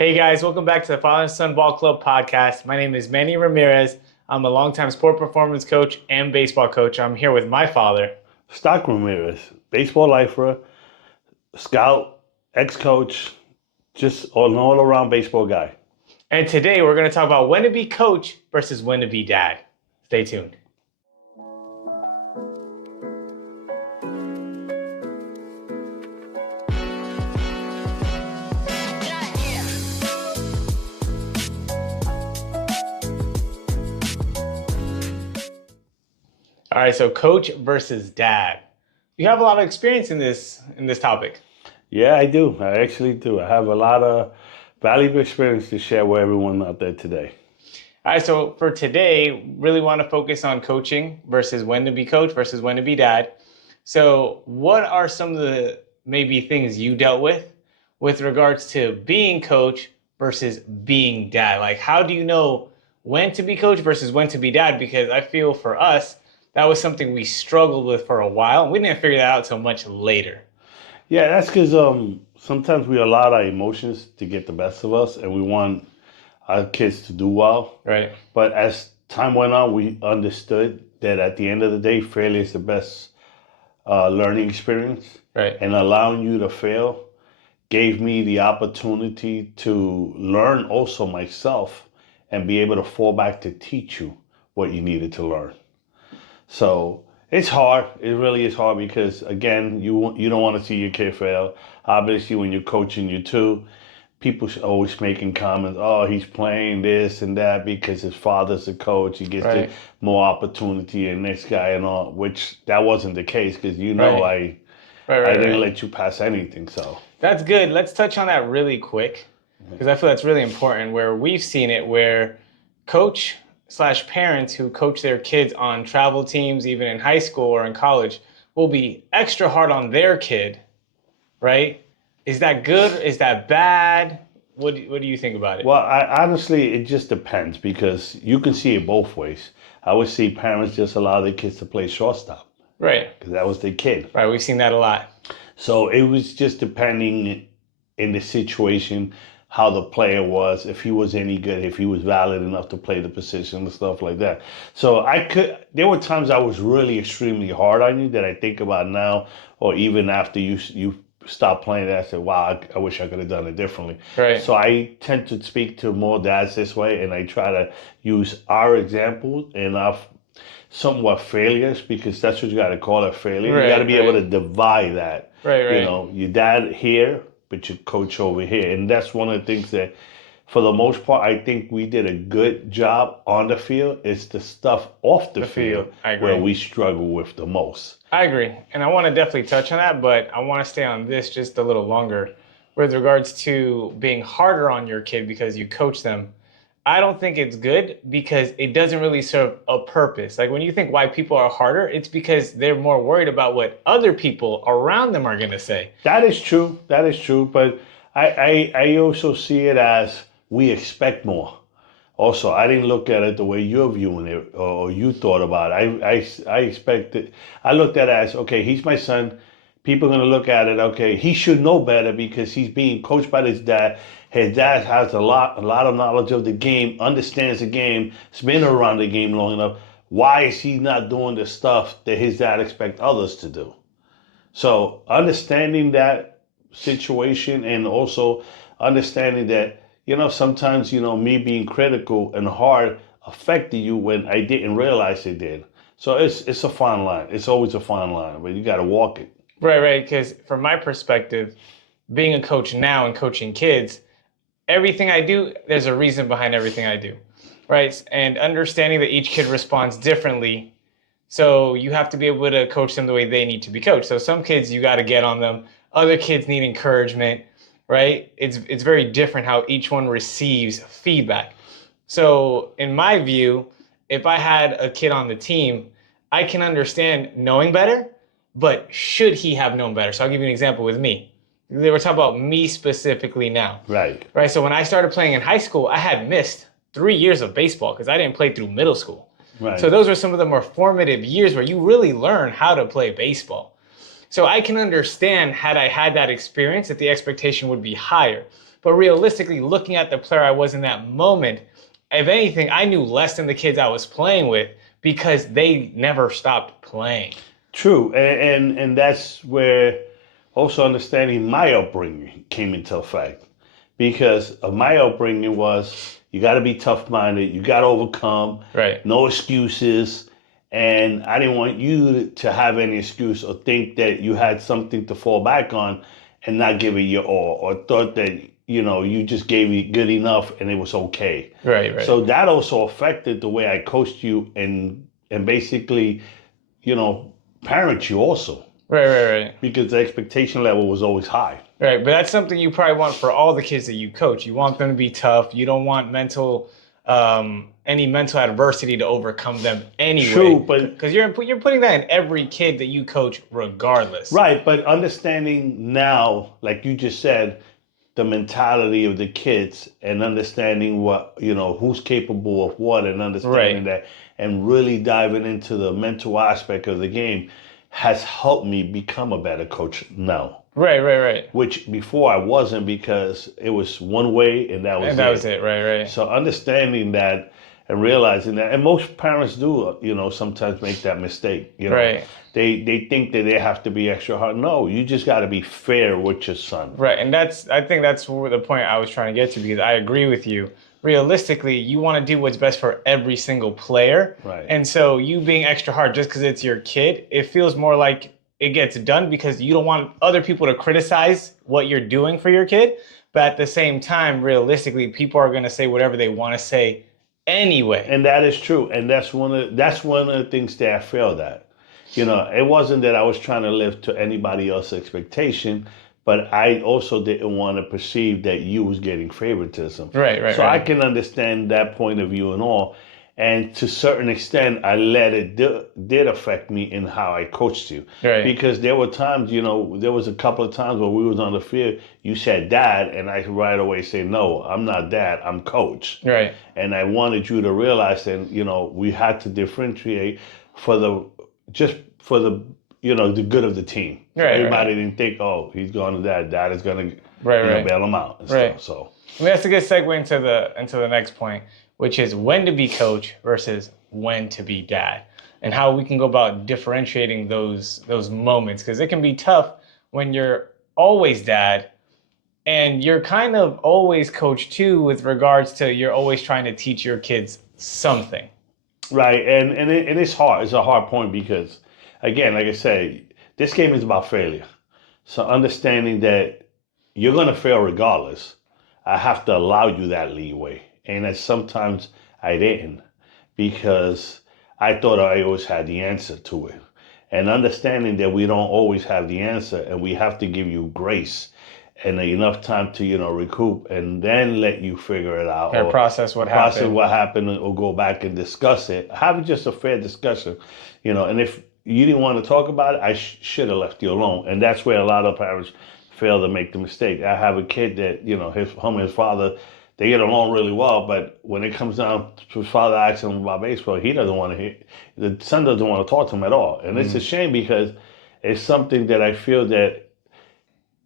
Hey guys, welcome back to the Father and Son Ball Club podcast. My name is Manny Ramirez. I'm a longtime sport performance coach and baseball coach. I'm here with my father. Stock Ramirez, baseball lifer, scout, ex-coach, just an all-around baseball guy. And today we're going to talk about when to be coach versus when to be dad. Stay tuned. All right, so coach versus dad. You have a lot of experience in this topic. Yeah, I do. I actually do. I have a lot of valuable experience to share with everyone out there today. All right, so for today, really want to focus on coaching versus when to be coach versus when to be dad. So what are some of the maybe things you dealt with regards to being coach versus being dad? Like, how do you know when to be coach versus when to be dad? Because I feel for us, that was something we struggled with for a while. And we didn't figure that out until much later. Yeah, that's because sometimes we allow our emotions to get the best of us, and we want our kids to do well. Right. But as time went on, we understood that at the end of the day, failure is the best learning experience. Right. And allowing you to fail gave me the opportunity to learn also myself and be able to fall back to teach you what you needed to learn. So it's hard. It really is hard because, again, you don't want to see your kid fail. Obviously, when you're coaching you too, people always making comments, oh, he's playing this and that because his father's a coach. He gets Right. more opportunity than this guy and all, which that wasn't the case because, I didn't let you pass anything. So that's good. Let's touch on that really quick because I feel that's really important where we've seen it where coach/parents who coach their kids on travel teams, even in high school or in college, will be extra hard on their kid, right? Is that good? Is that bad? What do you think about it? Well, honestly, it just depends because you can see it both ways. I would see parents just allow their kids to play shortstop. Right. Because that was their kid. Right, we've seen that a lot. So it was just depending in the situation, how the player was, if he was any good, if he was valid enough to play the position and stuff like that. So there were times I was really extremely hard on you that I think about now, or even after you stop playing that, I said, wow, I wish I could have done it differently. Right. So I tend to speak to more dads this way, and I try to use our example and our somewhat failures, because that's what you got to call it, failure. Right, you got to be able right. to divide that. Right. Your dad here, but your coach over here. And that's one of the things that, for the most part, I think we did a good job on the field. It's the stuff off the field where we struggle with the most. I agree. And I want to definitely touch on that, but I want to stay on this just a little longer with regards to being harder on your kid because you coach them. I don't think it's good because it doesn't really serve a purpose. Like when you think why people are harder, it's because they're more worried about what other people around them are going to say. That is true. That is true. But I also see it as we expect more. Also, I didn't look at it the way you're viewing it or you thought about it. I expected, I looked at it as, okay, he's my son. People are going to look at it, okay, he should know better because he's being coached by his dad. His dad has a lot of knowledge of the game, understands the game, has been around the game long enough. Why is he not doing the stuff that his dad expects others to do? So understanding that situation and also understanding that, sometimes, me being critical and hard affected you when I didn't realize it did. So it's a fine line. It's always a fine line, but you got to walk it. Right. Because from my perspective, being a coach now and coaching kids, everything I do, there's a reason behind everything I do, right? And understanding that each kid responds differently. So you have to be able to coach them the way they need to be coached. So some kids, you got to get on them. Other kids need encouragement, right? It's very different how each one receives feedback. So in my view, if I had a kid on the team, I can understand knowing better, but should he have known better? So I'll give you an example with me. They were talking about me specifically now. Right. So when I started playing in high school, I had missed 3 years of baseball because I didn't play through middle school. Right. So those were some of the more formative years where you really learn how to play baseball. So I can understand had I had that experience that the expectation would be higher. But realistically, looking at the player I was in that moment, if anything, I knew less than the kids I was playing with because they never stopped playing. True, and that's where also understanding my upbringing came into effect, because of my upbringing was you got to be tough minded, you got to overcome, Right. no excuses, and I didn't want you to have any excuse or think that you had something to fall back on and not give it your all, or thought that you just gave it good enough and it was okay. Right. Right. So that also affected the way I coached you and basically you know, parent you also, Right. because the expectation level was always high. Right. But that's something you probably want for all the kids that you coach. You want them to be tough. You don't want any mental adversity to overcome them anyway. True, but because you're putting that in every kid that you coach, regardless. right, but understanding now, like you just said, the mentality of the kids and understanding what who's capable of what, and understanding that, and really diving into the mental aspect of the game has helped me become a better coach now. Right. Which before I wasn't, because it was one way and that was it. Right. So understanding that and realizing that, and most parents do, sometimes make that mistake. Right. They think that they have to be extra hard. No, you just got to be fair with your son. Right, and I think that's where the point I was trying to get to, because I agree with you. Realistically, you want to do what's best for every single player. Right. And so you being extra hard just because it's your kid, it feels more like it gets done because you don't want other people to criticize what you're doing for your kid. But at the same time, realistically, people are going to say whatever they want to say anyway. And that is true. And that's one of the things that I failed at. It wasn't that I was trying to live to anybody else's expectation, but I also didn't want to perceive that you was getting favoritism. Right. So I can understand that point of view and all. And to a certain extent, I let it did affect me in how I coached you. Right. Because there were times, there was a couple of times where we was on the field, you said dad, and I right away say, no, I'm not dad, I'm coach. Right. And I wanted you to realize that, we had to differentiate for the the good of the team. So everybody didn't think, oh, he's going to dad. Dad is going to bail him out and stuff. So I mean, that's a good segue into the next point, which is when to be coach versus when to be dad, and how we can go about differentiating those moments, because it can be tough when you're always dad and you're kind of always coach too, with regards to you're always trying to teach your kids something. Right, and it's hard. It's a hard point because, again, like I said, this game is about failure. So understanding that you're going to fail regardless, I have to allow you that leeway. And that sometimes I didn't, because I thought I always had the answer to it. And understanding that we don't always have the answer, and we have to give you grace and enough time to recoup, and then let you figure it out, or process what happened, or go back and discuss it. Have just a fair discussion, and if you didn't want to talk about it, I should have left you alone. And that's where a lot of parents fail to make the mistake. I have a kid that his and his father, they get along really well, but when it comes down to his father asking him about baseball, he doesn't want to hear. The son doesn't want to talk to him at all, and it's a shame, because it's something that I feel that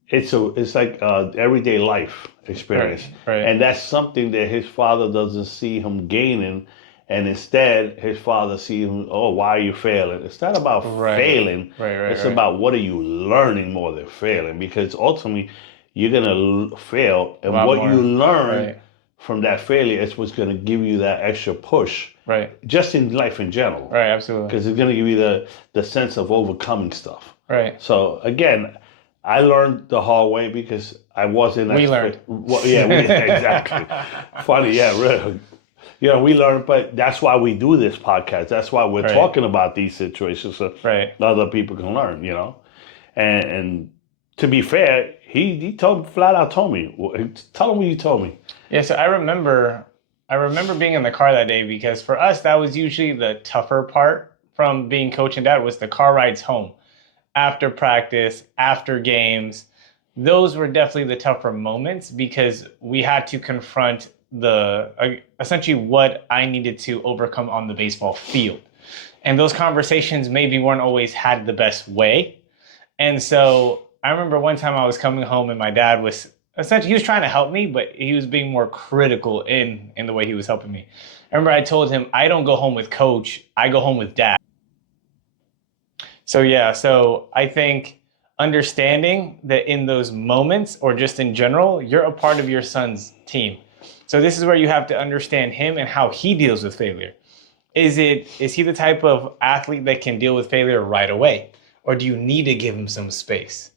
it's like everyday life experience. Right. And that's something that his father doesn't see him gaining, and instead his father sees him, oh, why are you failing? It's not about failing. It's about what are you learning more than failing, because ultimately you're gonna fail, and what you learn from that failure is what's gonna give you that extra push. Right. Just in life in general. Right, absolutely. Because it's gonna give you the sense of overcoming stuff. Right. So again, I learned the hard way because I wasn't. We learned. Well, yeah, exactly. Funny, yeah, really. We learned, but that's why we do this podcast. That's why we're talking about these situations, so other people can learn. And to be fair, he flat out told me. Tell him what you told me. Yeah, so I remember being in the car that day, because for us that was usually the tougher part from being coach and dad, was the car rides home. After practice, after games, those were definitely the tougher moments, because we had to confront essentially what I needed to overcome on the baseball field. And those conversations maybe weren't always had the best way. And so I remember one time I was coming home and my dad was essentially he was trying to help me, but he was being more critical in the way he was helping me. I remember I told him, I don't go home with coach, I go home with dad. So yeah, so I think understanding that in those moments or just in general, you're a part of your son's team. So this is where you have to understand him and how he deals with failure. Is he the type of athlete that can deal with failure right away? Or do you need to give him some space?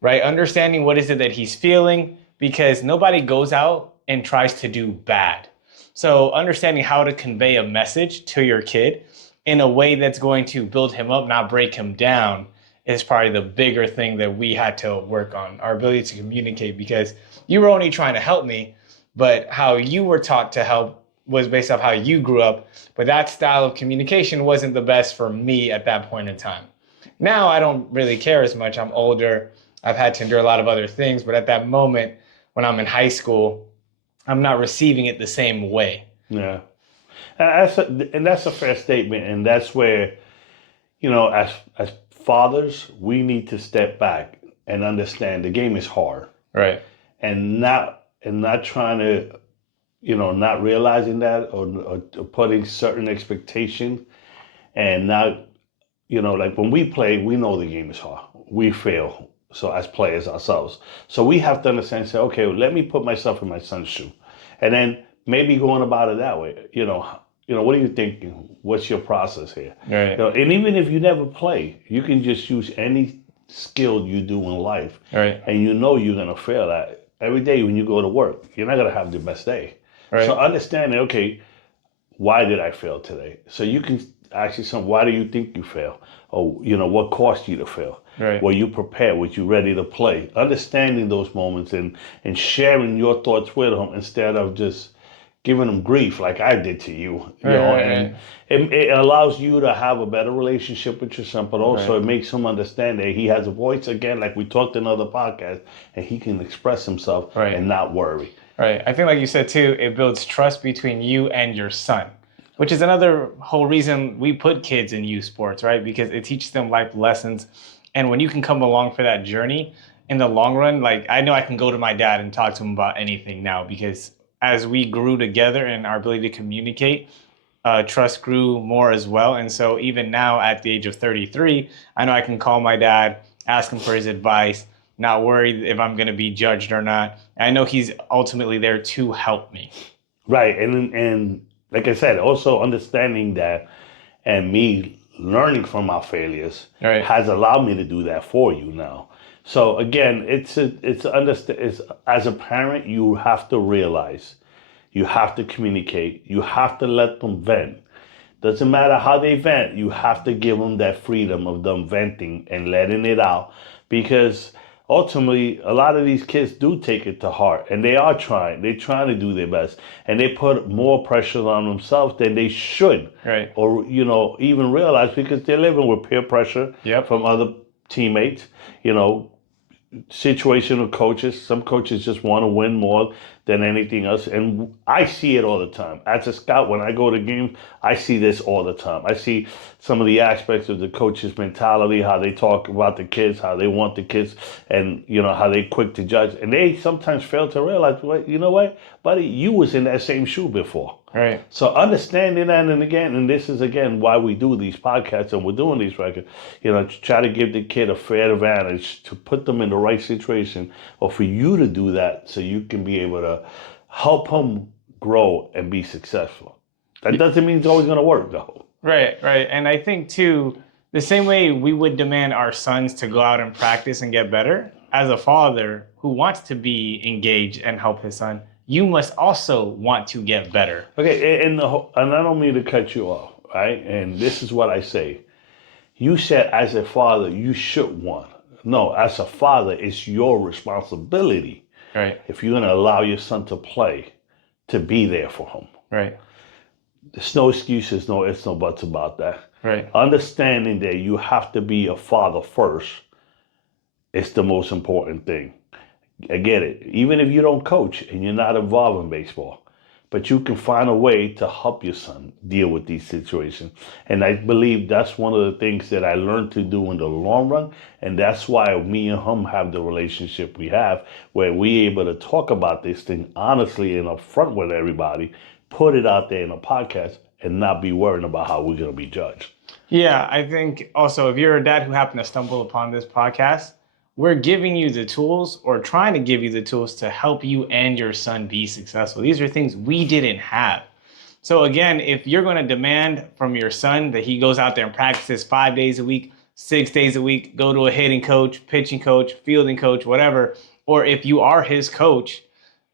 Right? Understanding what is it that he's feeling, because nobody goes out and tries to do bad. So understanding how to convey a message to your kid in a way that's going to build him up, not break him down, is probably the bigger thing that we had to work on, our ability to communicate, because you were only trying to help me, but how you were taught to help was based off how you grew up. But that style of communication wasn't the best for me at that point in time. Now I don't really care as much. I'm older. I've had to endure a lot of other things, but at that moment when I'm in high school, I'm not receiving it the same way. Yeah. And that's a fair statement. And that's where, as fathers, we need to step back and understand the game is hard. Right. And not trying to, not realizing that, or putting certain expectation, and not, like when we play, we know the game is hard. We fail. So as players ourselves. So we have to understand, say, okay, let me put myself in my son's shoe. And then maybe going about it that way. What are you thinking? What's your process here? Right. And even if you never play, you can just use any skill you do in life. Right. And you're going to fail at every day when you go to work. You're not going to have the best day. Right. So understanding, okay, why did I fail today? So you can ask yourself, why do you think you failed? Or, what caused you to fail? Right. Were you prepared? Were you ready to play? Understanding those moments and sharing your thoughts with them instead of just giving them grief like I did to you. And it allows you to have a better relationship with your son, but also it makes him understand that he has a voice again, like we talked in other podcasts, and he can express himself and not worry. Right. I think, like you said too, it builds trust between you and your son, which is another whole reason we put kids in youth sports, right? Because it teaches them life lessons. And when you can come along for that journey in the long run, like I know I can go to my dad and talk to him about anything now, because as we grew together and our ability to communicate, trust grew more as well. And so even now at the age of 33, I know I can call my dad, ask him for his advice, not worried if I'm going to be judged or not. I know he's ultimately there to help me. Right. And like I said, also understanding that, and me learning from our failures has allowed me to do that for you now. So again, it's as a parent, you have to realize, you have to communicate, you have to let them vent. Doesn't matter how they vent, you have to give them that freedom of them venting and letting it out, because ultimately a lot of these kids do take it to heart, and they're trying to do their best, and they put more pressure on themselves than they should, or even realize, because they're living with peer pressure from other teammates, situational coaches. Some coaches just want to win more than anything else. And I see it all the time. As a scout, when I go to games, I see this all the time. I see some of the aspects of the coach's mentality, how they talk about the kids, how they want the kids, and, how they quick to judge. And they sometimes fail to realize, well, you know what, buddy, you was in that same shoe before. Right. So understanding that, and this is again why we do these podcasts and we're doing these records, to try to give the kid a fair advantage, to put them in the right situation, or for you to do that so you can be able to help them grow and be successful. That doesn't mean it's always going to work, though. Right. And I think too, the same way we would demand our sons to go out and practice and get better, as a father who wants to be engaged and help his son, you must also want to get better. Okay, and I don't mean to cut you off, right? And this is what I say. You said as a father, you should want. No, as a father, it's your responsibility. Right. If you're going to allow your son to play, to be there for him. Right. There's no excuses, no ifs, no buts about that. Right. Understanding that you have to be a father first is the most important thing. I get it. Even if you don't coach and you're not involved in baseball, but you can find a way to help your son deal with these situations. And I believe that's one of the things that I learned to do in the long run. And that's why me and him have the relationship we have, where we able to talk about this thing honestly and upfront with everybody, put it out there in a podcast, and not be worrying about how we're going to be judged. Yeah, I think also if you're a dad who happened to stumble upon this podcast, we're giving you the tools or trying to give you the tools to help you and your son be successful. These are things we didn't have. So again, if you're going to demand from your son that he goes out there and practices 5 days a week, 6 days a week, go to a hitting coach, pitching coach, fielding coach, whatever, or if you are his coach,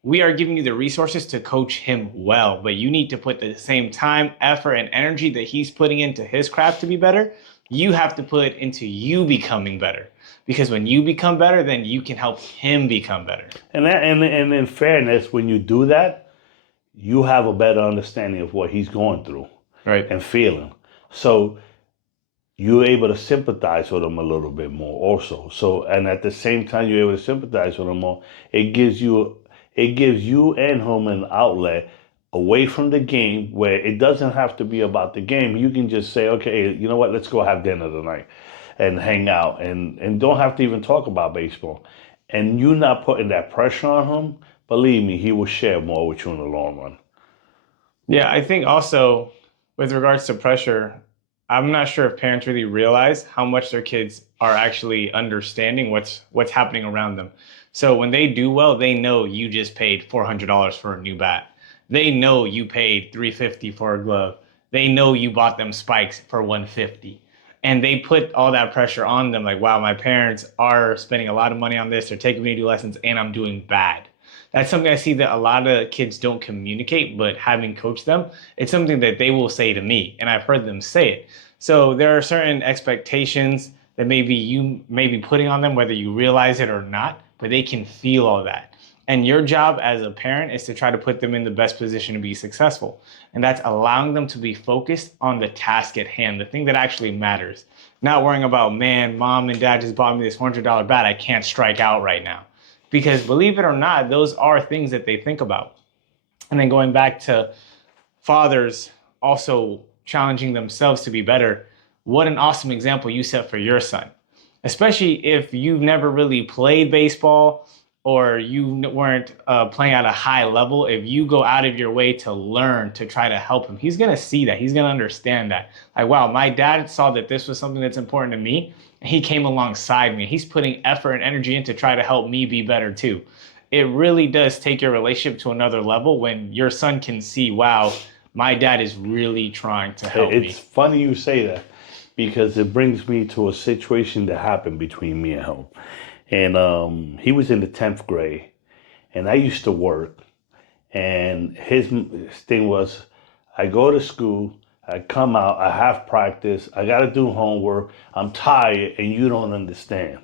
we are giving you the resources to coach him well, but you need to put the same time, effort, and energy that he's putting into his craft to be better. You have to put into you becoming better, because when you become better, then you can help him become better. And in fairness, when you do that, you have a better understanding of what he's going through, right, and feeling. So you're able to sympathize with him a little bit more also. So, and at the same time you're able to sympathize with him more, it gives you and him an outlet away from the game, where it doesn't have to be about the game. You can just say, okay, you know what, let's go have dinner tonight and hang out, and don't have to even talk about baseball. And you not putting that pressure on him, believe me, he will share more with you in the long run. Yeah, I think also with regards to pressure, I'm not sure if parents really realize how much their kids are actually understanding what's happening around them. So when they do well, they know you just paid $400 for a new bat. They know you paid $350 for a glove. They know you bought them spikes for $150. And they put all that pressure on them, like, wow, my parents are spending a lot of money on this, they're taking me to do lessons, and I'm doing bad. That's something I see that a lot of kids don't communicate, but having coached them, it's something that they will say to me, and I've heard them say it. So there are certain expectations that maybe you may be putting on them, whether you realize it or not, but they can feel all that. And your job as a parent is to try to put them in the best position to be successful. And that's allowing them to be focused on the task at hand, the thing that actually matters. Not worrying about, man, mom and dad just bought me this $100 bat, I can't strike out right now. Because believe it or not, those are things that they think about. And then going back to fathers also challenging themselves to be better, what an awesome example you set for your son. Especially if you've never really played baseball or you weren't playing at a high level. If you go out of your way to learn, to try to help him, he's going to see that. He's going to understand that. Like, wow, my dad saw that this was something that's important to me, and he came alongside me. He's putting effort and energy in to try to help me be better too. It really does take your relationship to another level when your son can see, wow, my dad is really trying to help me. It's funny you say that, because it brings me to a situation that happened between me and him. And he was in the 10th grade, and I used to work. And his thing was, I go to school, I come out, I have practice, I got to do homework, I'm tired, and you don't understand.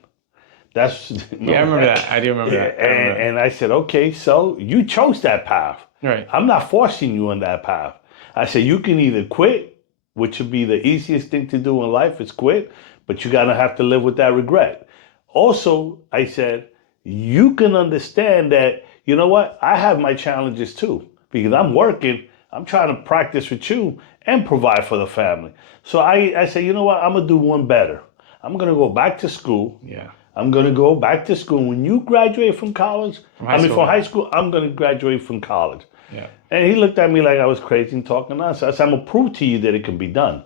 That's yeah, I remember that. I do remember that. And I said, okay, so you chose that path. Right. I'm not forcing you on that path. I said, you can either quit, which would be the easiest thing to do in life, is quit, but you got to have to live with that regret. Also, I said, you can understand that, you know what, I have my challenges too, because I'm working, I'm trying to practice with you and provide for the family. So I said, you know what, I'm going to do one better. I'm going to go back to school. Yeah. I'm going to go back to school. When you graduate from college, from high school, I'm going to graduate from college. Yeah. And he looked at me like I was crazy and talking nonsense. I said, I'm going to prove to you that it can be done.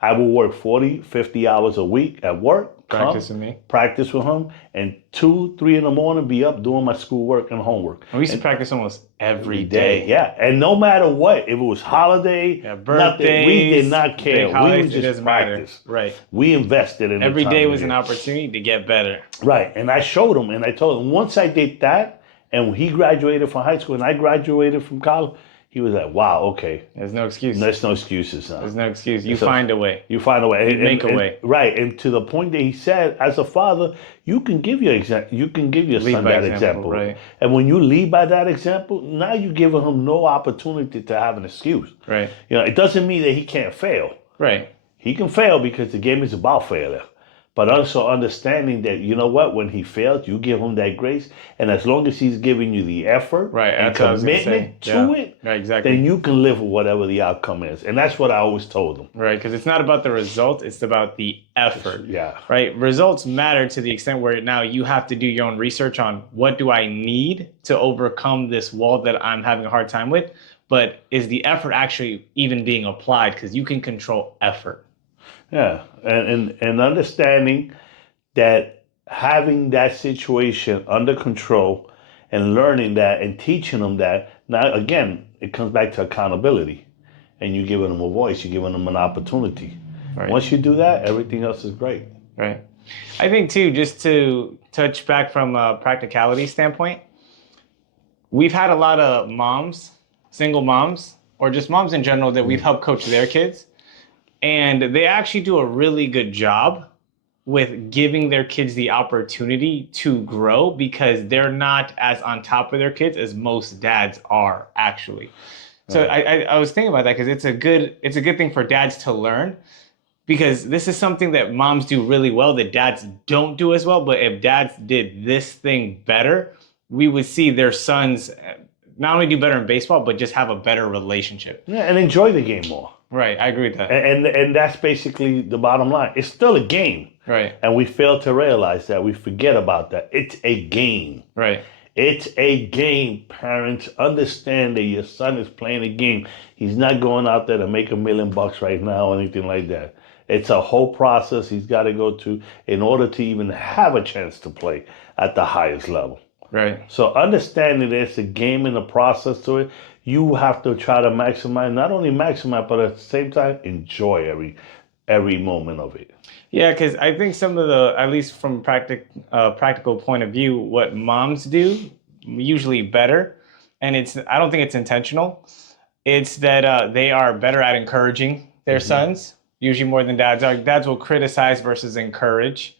I will work 40, 50 hours a week at work. Practice with me. Practice with him. And 2, 3 in the morning, be up doing my schoolwork and homework. And we used to practice almost every day. Yeah. And no matter what, if it was holiday, birthdays, nothing, we did not care. Holidays, we would just practice. Matter. Right. We invested in every day was an opportunity to get better. Right. And I showed him, and I told him, once I did that, and he graduated from high school and I graduated from college, he was like, wow, okay. There's no excuse. There's no excuses now. There's no excuse. You find a way. You find a way. You make a way. Right. And to the point that he said, as a father, you can give your son that example. Right. And when you lead by that example, now you're giving him no opportunity to have an excuse. Right. You know, it doesn't mean that he can't fail. Right. He can fail because the game is about failure. but also understanding that, you know what, when he fails, you give him that grace. And as long as he's giving you the effort Right. and That's what I was gonna say. commitment to Yeah. it, Right. Exactly. then you can live with whatever the outcome is. And that's what I always told him. Right, because it's not about the result, it's about the effort. Yeah. Right? Results matter to the extent where now you have to do your own research on what do I need to overcome this wall that I'm having a hard time with, but is the effort actually even being applied? Because you can control effort. Yeah. And understanding that having that situation under control and learning that and teaching them that, now again, it comes back to accountability. And you're giving them a voice, you're giving them an opportunity. Right. Once you do that, everything else is great. Right. I think too, just to touch back from a practicality standpoint, we've had a lot of moms, single moms, or just moms in general that we've helped coach their kids. And they actually do a really good job with giving their kids the opportunity to grow because they're not as on top of their kids as most dads are actually. So I was thinking about that because it's a good thing for dads to learn, because this is something that moms do really well that dads don't do as well. But if dads did this thing better, we would see their sons not only do better in baseball, but just have a better relationship. Yeah, and enjoy the game more. Right, I agree with that. And that's basically the bottom line. It's still a game. Right. And we fail to realize that. We forget about that. It's a game. Right. It's a game, parents. Understand that your son is playing a game. He's not going out there to make $1 million right now or anything like that. It's a whole process he's got to go to in order to even have a chance to play at the highest level. Right. So understanding there's a game and a process to it, you have to try to maximize, not only maximize, but at the same time, enjoy every moment of it. Yeah, because I think some of the, at least from practical point of view, what moms do usually better, and I don't think it's intentional. It's that they are better at encouraging their sons, usually more than dads are. Dads will criticize versus encourage.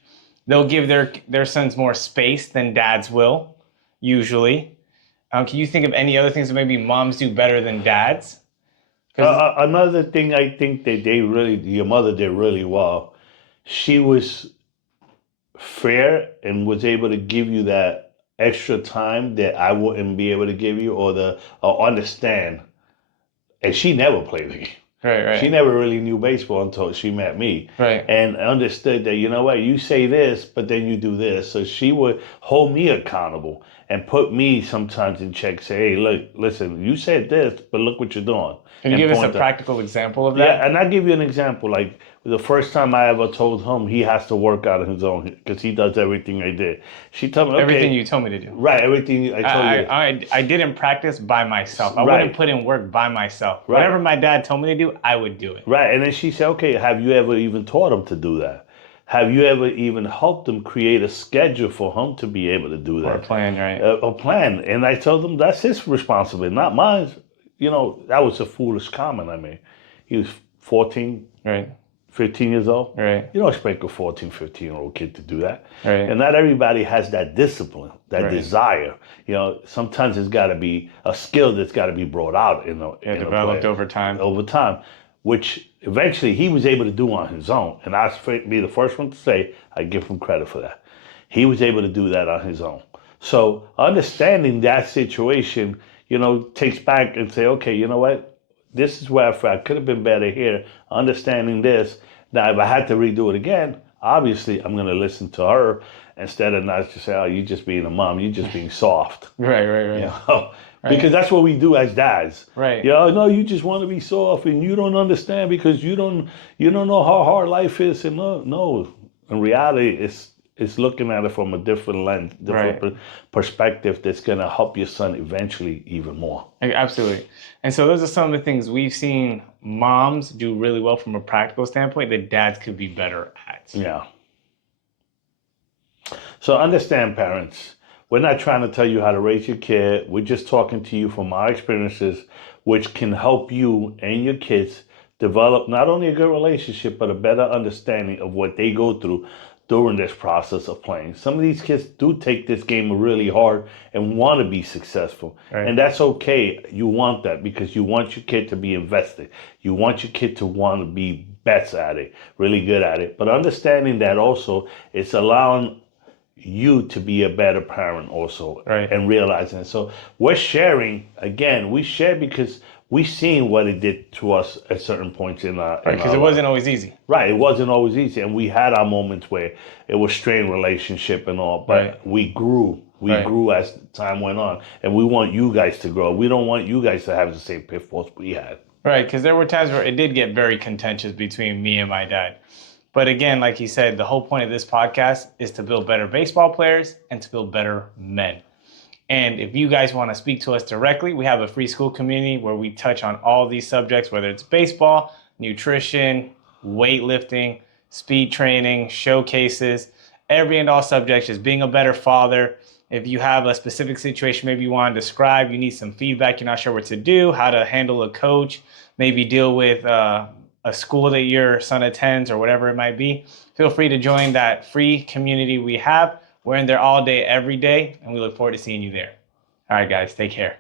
They'll give their sons more space than dads will, usually. Can you think of any other things that maybe moms do better than dads? Another thing I think that your mother did really well, she was fair and was able to give you that extra time that I wouldn't be able to give you or understand. And she never played the game. Right. She never really knew baseball until she met me. Right. And understood that, you know what, you say this, but then you do this. So she would hold me accountable and put me sometimes in check, say, hey, look, listen, you said this, but look what you're doing. Can you give us a practical example of that? Yeah, and I'll give you an example. Like the first time I ever told him he has to work out on his own because he does everything I did. She told me, okay. Everything you told me to do. Right, everything I told you. I didn't practice by myself. I Right. wouldn't put in work by myself. Right. Whatever my dad told me to do, I would do it. Right, and then she said, okay, have you ever even taught him to do that? Have you ever even helped him create a schedule for him to be able to do that? Or a plan, right? A plan. And I told him that's his responsibility, not mine. You know, that was a foolish comment I made. He was 14, Right. 15 years old. Right. You don't expect a 14, 15-year-old kid to do that. Right. And not everybody has that discipline, that Right. desire. You know, sometimes it's got to be a skill that's got to be brought out in Developed over time. Over time, which eventually he was able to do on his own. And I'll be the first one to say, I give him credit for that. He was able to do that on his own. So understanding that situation, you know, takes back and say, okay, you know what? This is where I could have been better here, understanding this. Now, if I had to redo it again, obviously I'm going to listen to her instead of not just say, oh, you're just being a mom, you're just being soft. Right. You know? Because that's what we do as dads. Right. You know, no, you just want to be soft and you don't understand because you don't know how hard life is. And no, in reality, it's looking at it from a different lens, different perspective that's going to help your son eventually even more. Absolutely. And so those are some of the things we've seen moms do really well from a practical standpoint that dads could be better at. Yeah. So understand, parents, we're not trying to tell you how to raise your kid. We're just talking to you from our experiences, which can help you and your kids develop not only a good relationship, but a better understanding of what they go through during this process of playing. Some of these kids do take this game really hard and want to be successful. Right. And that's okay. You want that because you want your kid to be invested. You want your kid to want to be best at it, really good at it. But understanding that also, it's allowing you to be a better parent also, Right. and realizing it. So we're sharing, again, we share because we seen what it did to us at certain points in our, Right, because it wasn't always easy. right, it wasn't always easy, and we had our moments where it was strained relationship and all, but Right. we grew. We Right. grew as time went on, and we want you guys to grow. We don't want you guys to have the same pitfalls we had. Right, because there were times where it did get very contentious between me and my dad. But again, like he said, the whole point of this podcast is to build better baseball players and to build better men. And if you guys want to speak to us directly, we have a free school community where we touch on all these subjects, whether it's baseball, nutrition, weightlifting, speed training, showcases, every and all subjects, just being a better father. If you have a specific situation, maybe you want to describe, you need some feedback, you're not sure what to do, how to handle a coach, maybe deal with a school that your son attends or whatever it might be, feel free to join that free community we have. We're in there all day, every day, and we look forward to seeing you there. All right, guys, take care.